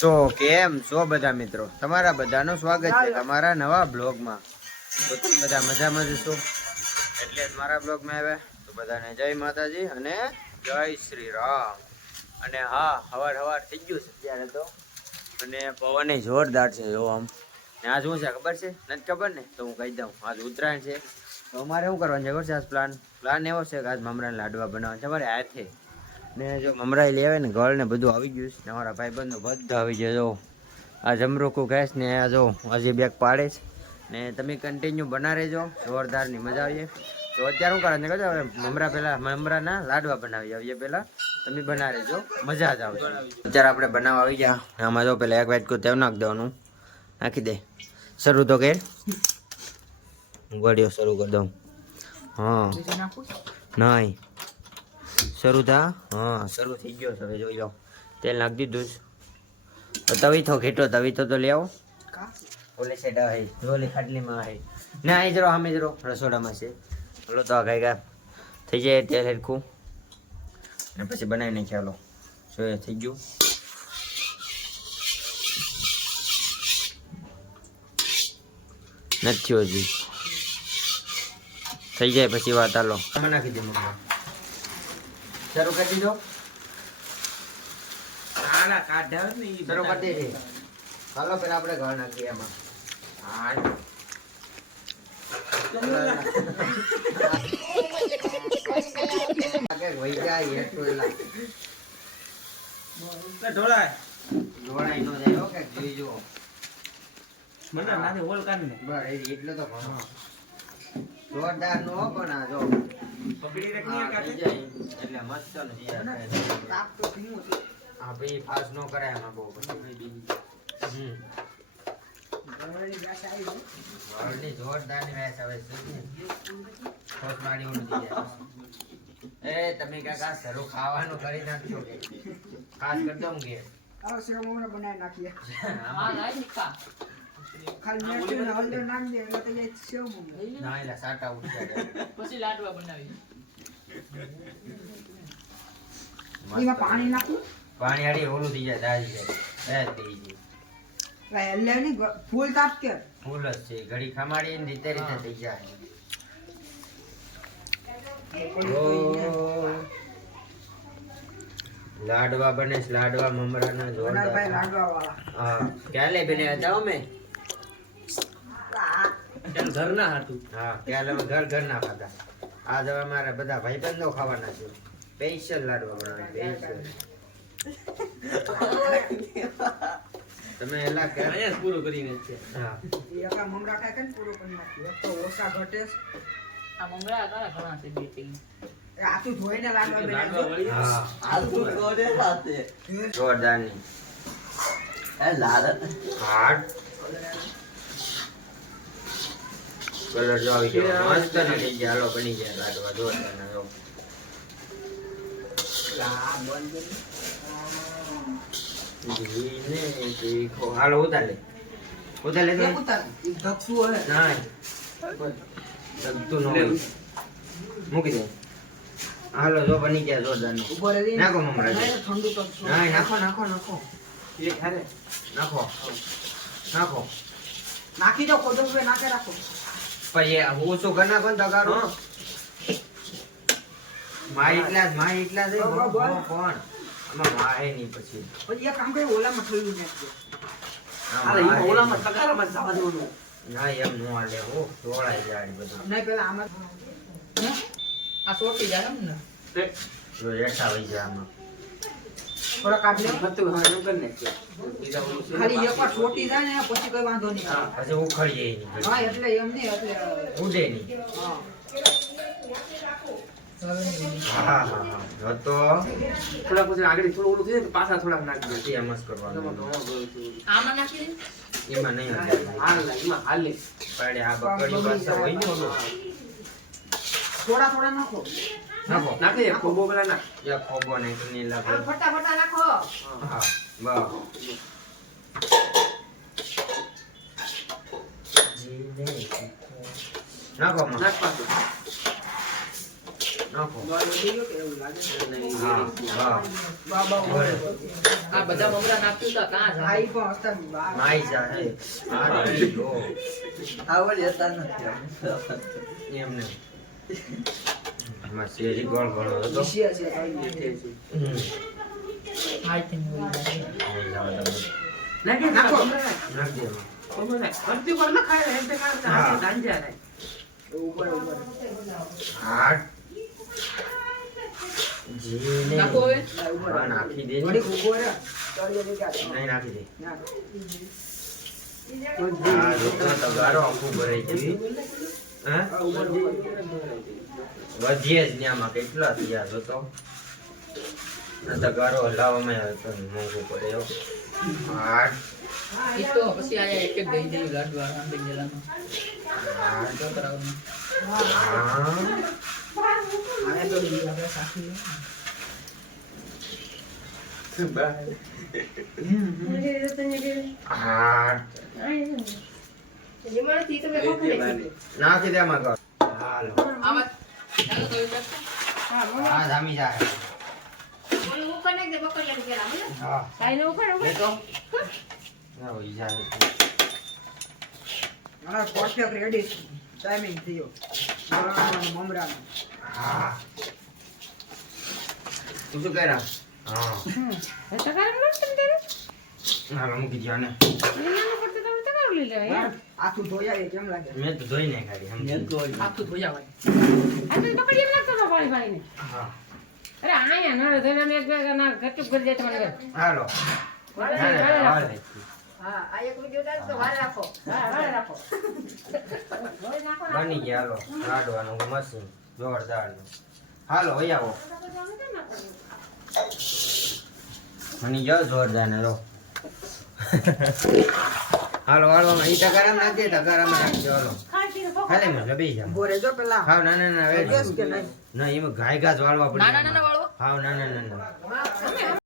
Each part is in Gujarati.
તો કેમ છો બધા મિત્રો? તમારા બધાનું સ્વાગત છે તમારા નવા બ્લોગમાં. તો તમે બધા મજામાં જ છો એટલે જ મારા બ્લોગમાં આવ્યા. તો બધાને જય માતાજી અને જય શ્રી રામ અને હા, હવાર હવાર થઈ ગયું છે અત્યારે તો. અને પવન જોરદાર છે જો આમ. ને આજ શું છે ખબર છે? નથી ખબર ને? તો હું કહી દઉં, આજ ઉત્તરાયણ છે. તો અમારે શું કરવાનું છે ખબર છે આજ પ્લાન પ્લાન એવો છે કે આજ મમરાને લાડવા બનાવવાના છે. અમારે હાથે ને જો મમરાઈ લેવે ને ગળ ને બધું આવી ગયું છે અમારા ભાઈબંધો બધા આવી ગયા જો. આ જમરૂકું ગેસ ને આ જો હજી બેગ પાડે છે. ને તમે કન્ટિન્યુ બના રહેજો જોરદારની મજા આવીએ. તો અત્યારે શું કરે ને ખબર હવે મમરા પહેલા મમરાના લાડવા બનાવી આવીએ પહેલાં તમે બના રહેજો મજા જ આવશે. અત્યારે આપણે બનાવવા આવી ગયા. આમાં જો પહેલાં એક વાટકું તેલ નાખ દેવાનું. નાખી દે. શરૂ તો કે ગળ્યો શરૂ કરી દઉં. હા. નહીં. શરૂ થા? હા, શરૂ થઈ ગયો હવે જોઈ લો. તેલ નાખી દીધું તો તવી તો ઘેટો તવી તો તો લઈ આવો. ઓલે સાઈડ હે ઓલી ખાટલીમાં હે ના, એ જરો સામે જરો રસોડામાં છે. બોલો તો આ ગા થઈ જાય તેલ હેરખું. ને પછી બનાવી નાખ્યા લો જોઈએ થઈ ગયું. નથી હજી થઈ જાય પછી વાત આલો નાખી દે મમ્મા. શરૂ કરી દીધો. આલા કાઢ્યા ને ઈ શરૂ કરી હાલો પેલા આપણે ઘર નાખીએ એમાં. હા. ઢોળાય. જાય કે જોઈ જો મને નાથી હોલ કાઢ ને. બસ એટલો તો ઘણો. જોરદાર નો પણ આ જો. પકડી રાખ હા, ને કાઢે. જાય. એટલે મસ્ત નો જીયા હા ભાઈ ફાસ્ટ નો કરાય આમાં બહુ પછી હમ. જોરદારની મેચ આવે છે એ તમે કાકા સરો ખાવાનું કરી નાખ્યો કે. ખાસ કરતો હું કે. બનાવી નાખીએ. પછી લાડવા બનાવી પાણી નાખું? પાણી હાડી ઓલું થઈ જાય દાજી જાય. દાજ થઈ જાય એટલે ની ફૂલ તાપ કે? ફૂલ જ છે. ઘડી ખમાડી રીતે રીતે થઈ જાય. લાડવા બને છે, લાડવા મમરાના જોરદાર. લાડવા વાળા હા. ક્યારે બને હતા અમે એમ ઘરના હતું હા ક્યારે અમે ઘર ઘર ના ખાતા આજ હવે અમારે બધા ભાઈબંધો ખાવાના છે. સ્પેશિયલ લાડવા બનાવે સ્પેશિયલ તમે એલા કે અહીંયા પૂરો કરીને છે. હા. એકા મમરા ખાય કે પૂરો કરી નાખ્યું એક તો ઓછા ઘટે આ મમરા તારા ઘણા છે બે ત્રણ. એ આખું ધોઈને લાડવા. હા. જોરદારની. હાર્ડ કલર જો આવી ગયો. મસ્ત ને થઈ ગયા. હાલો બની ગયા લાડવા. જો હાલો ઉતાર લે. ઉતાર લે ધકતું હે. ના. તું નો મૂકી દે. હાલો જો બની ગયા જોરદાર નાખો મમરા ના, નાખો નાખો નાખો. નાખો. નાખો. નાખી દો કોદમભાઈ નાખે રાખો. પછી શું કરી નાખો ને તગારો. માં એટલા જ એટલા જ. કોણ આમાં વાહે નહીં પછી. પછી એક કામ કરી ઓલામાં થયું ને ઓલામાં તગારામાં જવા દેવાનું. ના એમ નો હાલે હો ઢોળાઈ જાય બધું. નહીં પેલા આમાં આ સોટી જાય એમ ને? જો એઠા વહી જાય આમાં. થોડા કાઢ હતું, હા, એમ કરી નાખજો બીજા ઓલું છે ને ખાલી પાછું. એકવાર છોટી જાય ને પછી કોઈ વાંધો નહીં. હા. પછી ઉખડી જાય હા એટલે એમ નહીં એટલે ઉડે નહીં. હા. હા તો થોડાક પછી આગળ થોડું ઓલું થઈ પાછા થોડાક નાખી દે. એમ જ કરવાનું. આમાં નાખી દે? એમાં નહીં હાલે એમાં હાલે. પડે આ બકડીયું પાછા હોય ને. થોડા થોડા નાખો. નાખો. નાખે એક ખોબો પેલા નાખ. યા ખોબો નાખીને આમ લાગે ફટા નાખો. હા વાહ નાખો નાખ. પાછું. નાખો. આ બધા મમરા નાખ્યું તા કાં જાય પણ હતા માઈ જાય આવડી હતા એમ નહીં. એમાં શેરી ગણ ગણો હતો. નાખે, દે. નાખો દે તગારો ભરાઈ ગયું હા. વધીએ જ ન્યામાં કેટલા થયા જો તો ગારો હલાવવામાં આવે તો મોંઘું પડે એવો હાટ. ઈ તો પછી આયા એક એક દઈ દઈ લાડવા આંબે ગયેલાનો હાટ. છોકરાઓને હા. આને તો ઈ આપણે સાચી નાખી દે આમાં હાલો. આમાં. હા, જામી જાય. ટાઈમિંગ થયો મમરાનો હા. તું શું કર્યા? હા. હાલો, મૂકી દ્યો ને. હા, આખું ધોયા કેમ લાગે મેં તો ધોઈ નાખાડી, સમજી. આખું ધોઈ આવે હા. અરે આયા નળ ધોઈને અમે એક બે ના ગટુક કરી જાય તમારે હાલો. વાળે ના, ના, રાખો. વાળે રાખી. હા આ એક વિડિયો ડાલ તો વારે રાખો હા, વાળે રાખો. ધોઈ નાખો ને. બની ગયા હાલો લાડવાનું મશીન જોરદાર હાલો વહી આવો બની જાઓ જોરદાર ને રો હાલો વાળવામાં અહીં તકારામ નાખજે તકારામ તગારામાં નાખજો હાલો. ખાલી માં જબી જા. બોરે જો પેલા. હાવ ના ના ના વેડ કે નહીં? ના એમાં ગાય ગાજ વાળવા પડે ના ના ના વાળો? હાવ ના ના ના ના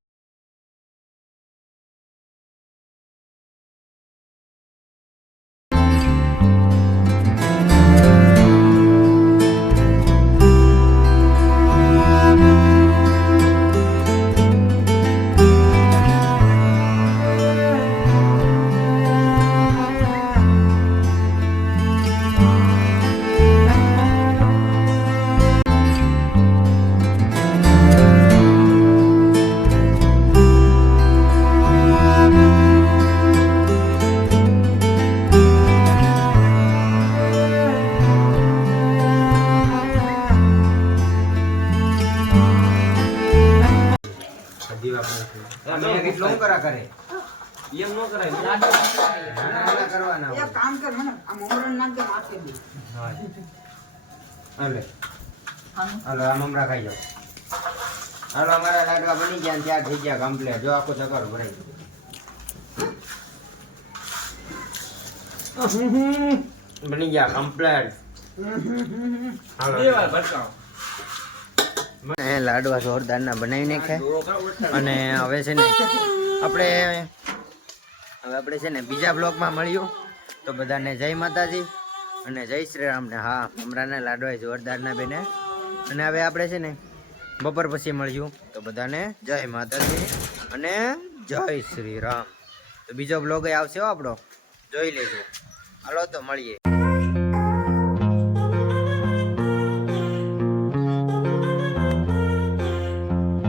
અમે કરા કરે. એમ ન કરાય. નાના નાના કરવાના એક કામ કર મને આ મમરાને નાખ દે માથે દે હાલે. હાલો. આ મમરા ખાઈ જાઓ. હાલો અમારા લાડવા બની ગયા ને ત્યાં થઈ ગયા કમ્પ્લેટ જો આખો ચકર ભરાઈ ગયો. બની ગયા કમ્પ્લેટ હાલો. ભટકાવો. લાડવા જોરદારના બનાવી નાખ્યા. અને હવે છે ને, આપણે, હવે આપણે છે ને બીજા બ્લોગમાં મળ્યું તો બધાને જય માતાજી અને જય શ્રી રામ ને હા મમરાના લાડવા જોરદારના બેને. અને હવે આપણે છે ને બપોર પછી મળ્યું તો બધાને જય માતાજી અને જય શ્રી રામ તો બીજો બ્લોગ આવશે આપણો. જોઈ લેજો. હાલો તો મળીએ.